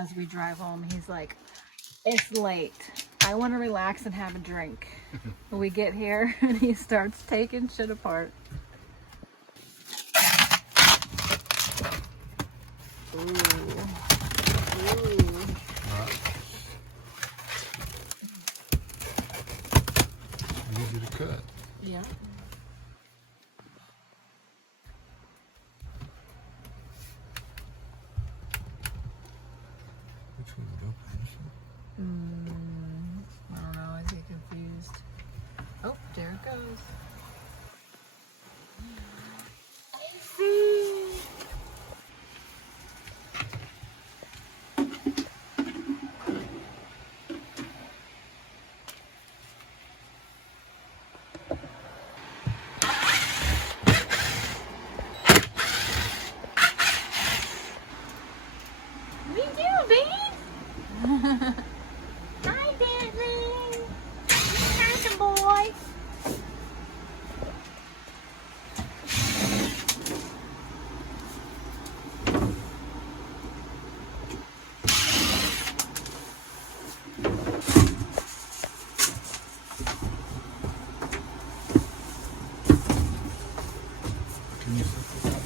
as we drive home. He's like, it's late. I want to relax and have a drink. We get here and he starts taking shit apart. Ooh. Ooh. Easy to cut. Yeah. Which one would open? I don't know. I get confused. Oh, there it goes. I see. What are you doing, babe? Hi, Bentley. Handsome boy. Can you set this up?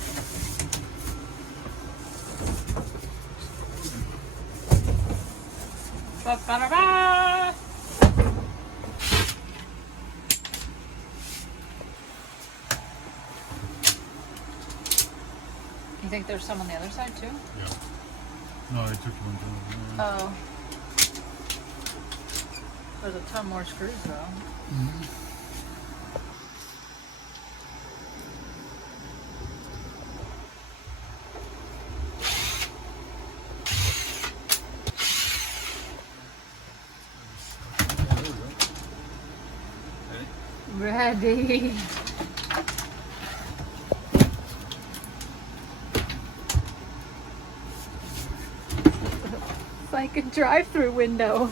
Ba-ba-da-ba. You think there's some on the other side too? Yeah. No, I took one down. Oh. There's a ton more screws though. Ready. It's like a drive-through window.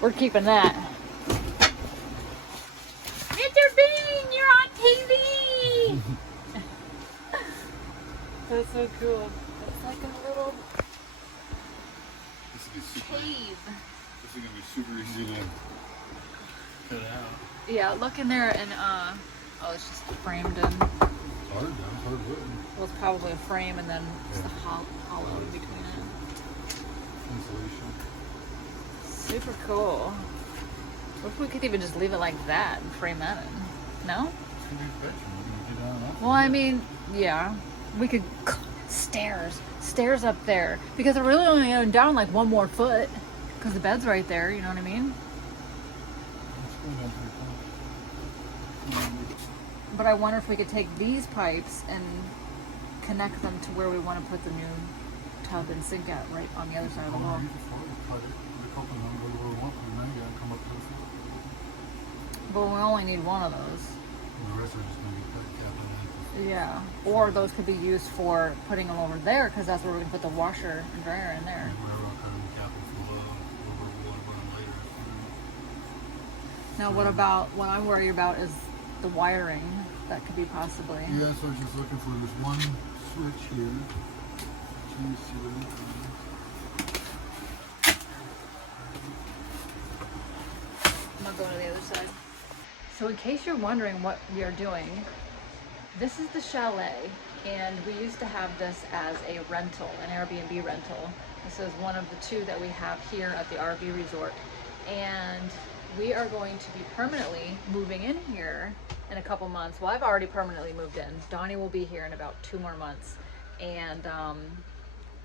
We're keeping that. Mr. Bean, you're on TV! That's so cool. It's like a little This is super. cave. This is gonna be super easy to cut out. Yeah, look in there and oh, it's just framed in. Hard though, hard wood. Well, it's probably a frame and then it's the hollow in between it. Insulation. Super cool. What if we could even just leave it like that and frame that in? No? It's gonna be a bedroom. We're gonna get down off. Well, I mean, yeah. We could stairs up there because they're really only going down like 1 more foot because the bed's right there. You know what I mean? Let's go down to the top. But I wonder if we could take these pipes and connect them to where we want to put the new tub and sink at, right on the other side of the wall. Use the floor to cut it. Put a couple of them where we want, and then you gotta come up to the floor. But we only need one of those. And the rest are just gonna be cut cap underneath. Yeah. Or those could be used for putting them over there because that's where we're going to put the washer and dryer in there. And wherever I'll cut them cap and full of, where we want to put them later. Now, what about, what I'm worried about is the wiring that could be possibly. Yeah, so I was just looking for, there's one switch here. Can you see what it is? I'm gonna go to the other side. So in case you're wondering what we are doing, this is the chalet, and we used to have this as a rental, an Airbnb rental. This is one of the 2 that we have here at the RV resort, and we are going to be permanently moving in here in a couple months. Well, I've already permanently moved in. Donnie will be here in about 2 more months, and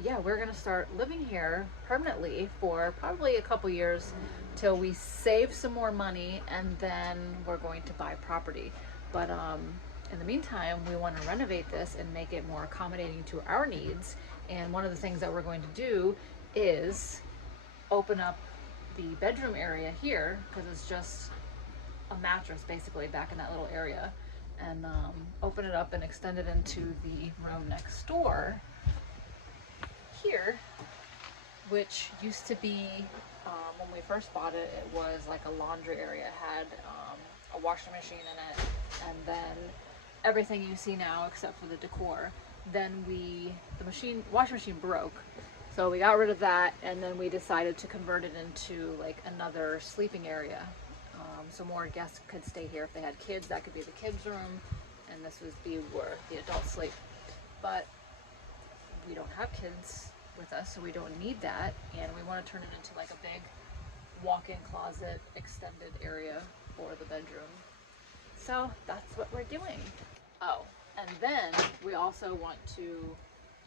yeah, we're gonna start living here permanently for probably a couple years till we save some more money, and then we're going to buy property. But in the meantime, we want to renovate this and make it more accommodating to our needs. And one of the things that we're going to do is open up the bedroom area here, because it's just a mattress basically back in that little area, and open it up and extend it into the room next door here, which used to be, when we first bought it, it was like a laundry area. It had a washing machine in it, and then everything you see now except for the decor. Then the washing machine broke, So we got rid of that, and then we decided to convert it into like another sleeping area. So more guests could stay here. If they had kids, that could be the kids' room, and this would be where the adults sleep. But we don't have kids with us, so we don't need that, and we want to turn it into like a big walk-in closet extended area for the bedroom. So that's what we're doing. Oh, and then we also want to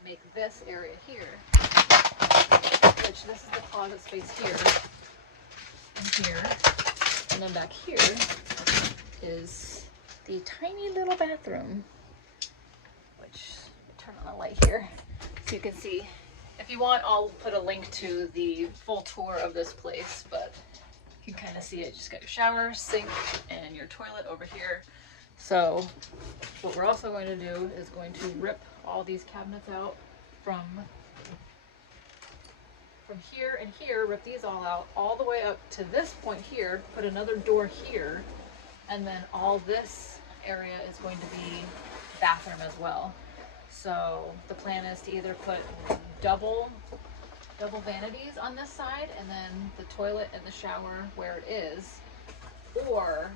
make this area here, which this is the closet space here and here, and then back here is the tiny little bathroom, which turn on the light here so you can see. If you want, I'll put a link to the full tour of this place, but you can kind of see it. Just got your shower, sink, and your toilet over here. So what we're also going to do is going to rip all these cabinets out from here and here, rip these all out, all the way up to this point here, put another door here, and then all this area is going to be bathroom as well. So the plan is to either put double vanities on this side, and then the toilet and the shower where it is, or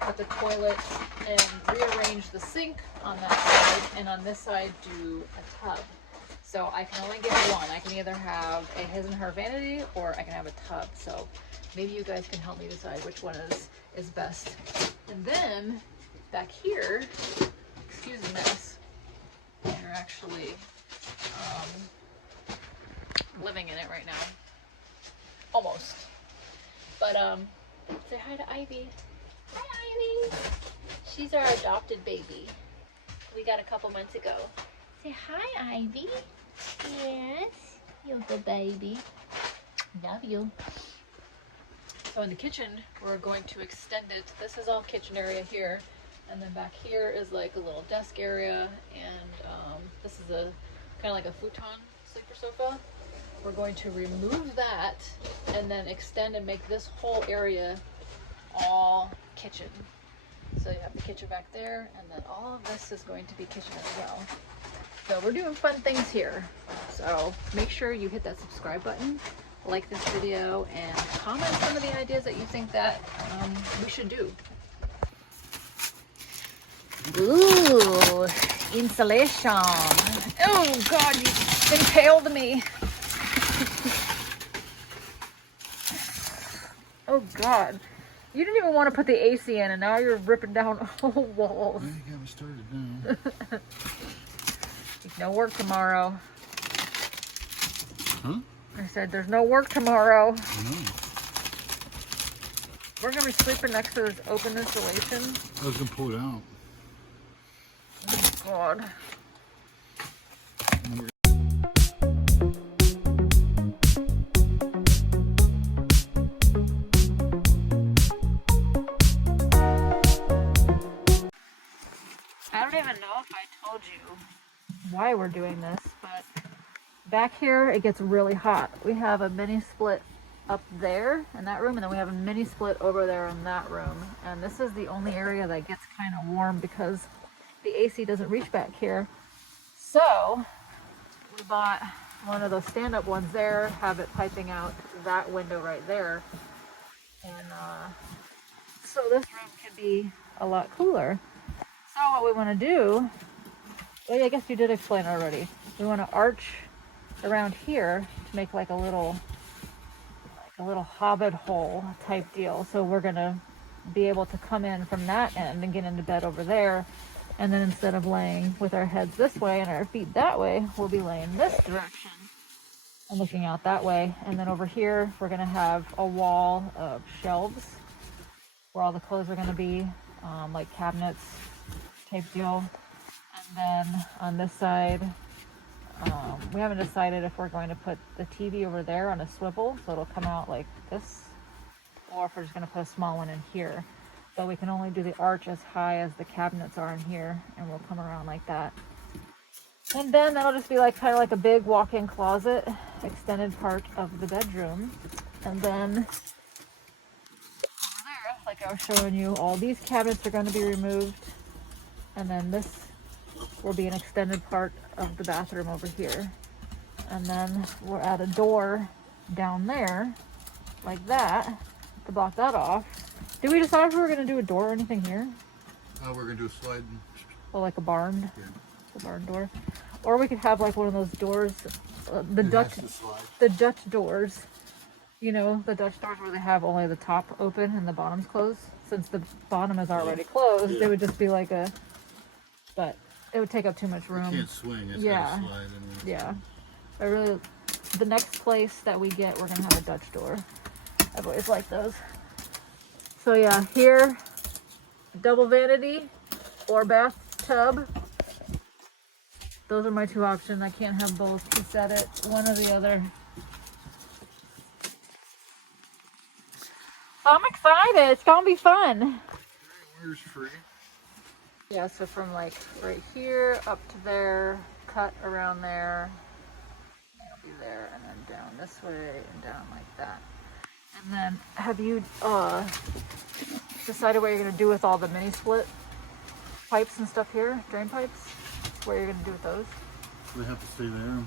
put the toilet and rearrange the sink on that side, and on this side do a tub. So I can only get one. I can either have a his and her vanity, or I can have a tub. So maybe you guys can help me decide which one is best. And then back here, excuse the mess, you're actually living in it right now. Almost. But say hi to Ivy. Hi, Ivy. She's our adopted baby. We got a couple months ago. Say hi, Ivy. Yes, you're the baby. Love you. So in the kitchen, we're going to extend it. This is all kitchen area here, and then back here is like a little desk area, and this is a kind of like a futon sleeper sofa. We're going to remove that and then extend and make this whole area all kitchen. So you have the kitchen back there, and then all of this is going to be kitchen as well. So we're doing fun things here. So make sure you hit that subscribe button, like this video, and comment some of the ideas that you think that we should do. Ooh, insulation. Oh God, you impaled me. Oh God. You didn't even want to put the AC in, and now you're ripping down whole walls. I think I haven't started now. No work tomorrow. Huh? I said there's no work tomorrow. No. We're gonna be sleeping next to this open installation. I was gonna pull it out. Oh God. I don't even know if I told you why we're doing this, but back here it gets really hot. We have a mini split up there in that room, and then we have a mini split over there in that room, and this is the only area that gets kind of warm because the AC doesn't reach back here. So we bought one of those stand-up ones there, have it piping out that window right there, and so this room can be a lot cooler. So what we want to do, well, I guess you did explain already. We want to arch around here to make like a little hobbit hole type deal. So we're gonna be able to come in from that end and get into bed over there, and then instead of laying with our heads this way and our feet that way, we'll be laying this direction and looking out that way. And then over here we're gonna have a wall of shelves where all the clothes are gonna be, like cabinets type deal. And then on this side, we haven't decided if we're going to put the TV over there on a swivel so it'll come out like this, or if we're just going to put a small one in here. But we can only do the arch as high as the cabinets are in here, and we'll come around like that. And then that'll just be like kind of like a big walk-in closet, extended part of the bedroom. And then over there, like I was showing you, all these cabinets are going to be removed, and then this will be an extended part of the bathroom over here. And then we're at a door down there, like that, to block that off. Did we decide if we were going to do a door or anything here? We're gonna do a slide. Or like a barn? Yeah. A barn door. Or we could have like one of those doors, the It Dutch, has to slide. the Dutch doors. You know, the Dutch doors where they have only the top open and the bottom's closed. Since the bottom is already closed, Yeah. it would just be like a, but it would take up too much room. You can't swing. It's Yeah. gotta slide. Anyway. Yeah. I really, the next place that we get, we're gonna have a Dutch door. I've always liked those. So yeah, here, double vanity or bathtub. Those are my two options. I can't have both. You said it, one or the other. I'm excited. It's gonna be fun. Where's free? Yeah, so from like right here up to there, cut around there, be there, and then down this way and down like that. And then have you decided what you're gonna do with all the mini split pipes and stuff here, drain pipes? What you're gonna do with those? They have to stay there.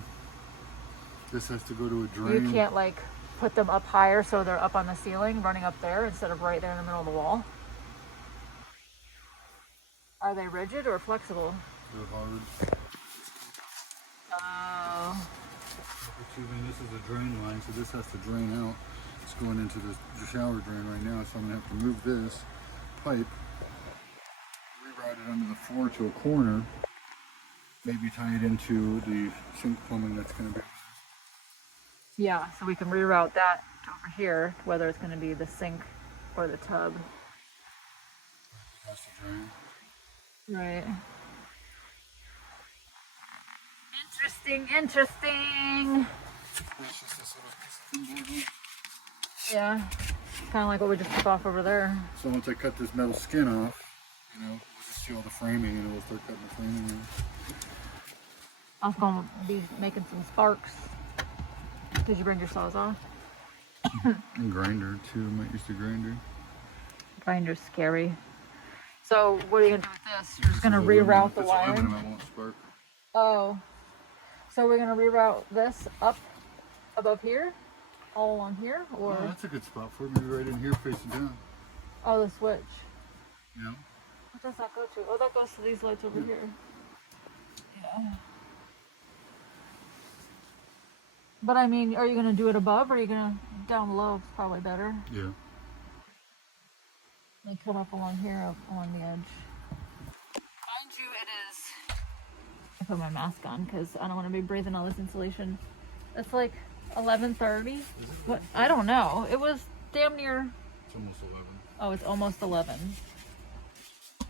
This has to go to a drain. You can't like put them up higher so they're up on the ceiling, running up there instead of right there in the middle of the wall. Are they rigid or flexible? They're hard. Oh. This is a drain line, so this has to drain out. It's going into the shower drain right now, so I'm gonna have to move this pipe, reroute it under the floor to a corner, maybe tie it into the sink plumbing that's gonna be. Yeah, so we can reroute that over here, whether it's going to be the sink or the tub. It has to drain. Right. Interesting. It's just this little piece of thin board. Yeah, kind of like what we just took off over there. So once I cut this metal skin off, you know, we'll just see all the framing and we'll start cutting the framing in. I was going to be making some sparks. Did you bring your saws off? And grinder too, might use the grinder. Grinder's scary. So what are you going to do with this? You're just going to reroute the wire? Aluminum, I won't spark. Oh. So we're going to reroute this up above here? All along here? Or? Oh, that's a good spot for it. Maybe right in here, facing down. Oh, the switch. Yeah. What does that go to? Oh, that goes to these lights over here. Yeah. But I mean, are you going to do it above or are you going to down low? It's probably better. Yeah. They come up along here, up along the edge. Mind you, it is. I put my mask on because I don't want to be breathing all this insulation. It's like 11:30. What? I don't know. It was damn near. It's almost 11. Oh, it's almost 11.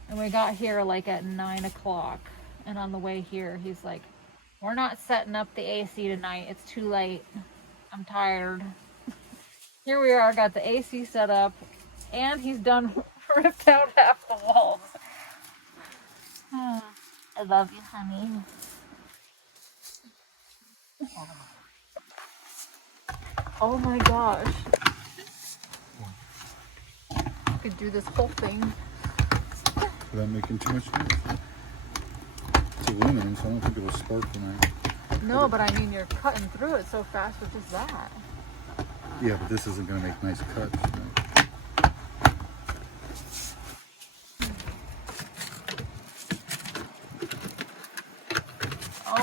And we got here like at 9 o'clock. And on the way here, he's like, "We're not setting up the AC tonight. It's too late. I'm tired." Here we are, got the AC set up, and he's done ripped out half the walls. I love you, honey. Oh my gosh. I could do this whole thing. Without making too much noise. It's aluminum, so I don't think it will spark when I... No, but I mean, you're cutting through it so fast with just that. Yeah, but this isn't going to make nice cuts. Right?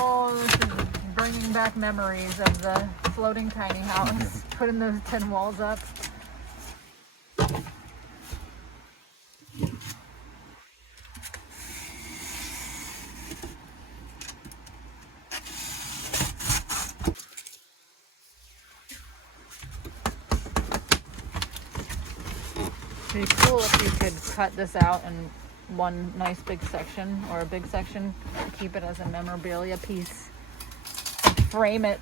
Oh, this is bringing back memories of the floating tiny house. Putting those tin walls up. It'd be cool if you could cut this out in one nice big section or a big section, keep it as a memorabilia piece, and frame it.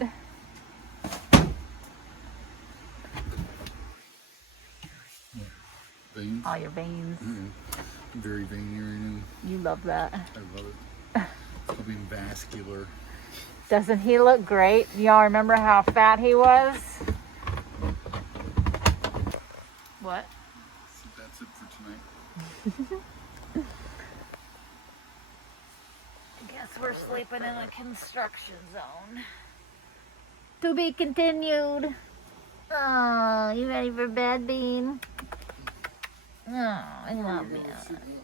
Veins? All your veins. Very veiny right now. You love that. I love it. It's being vascular. Doesn't he look great? Y'all remember how fat he was? What? So that's it for tonight. I guess we're sleeping in a construction zone. To be continued. Oh, you ready for bed, Bean? Oh, I love you.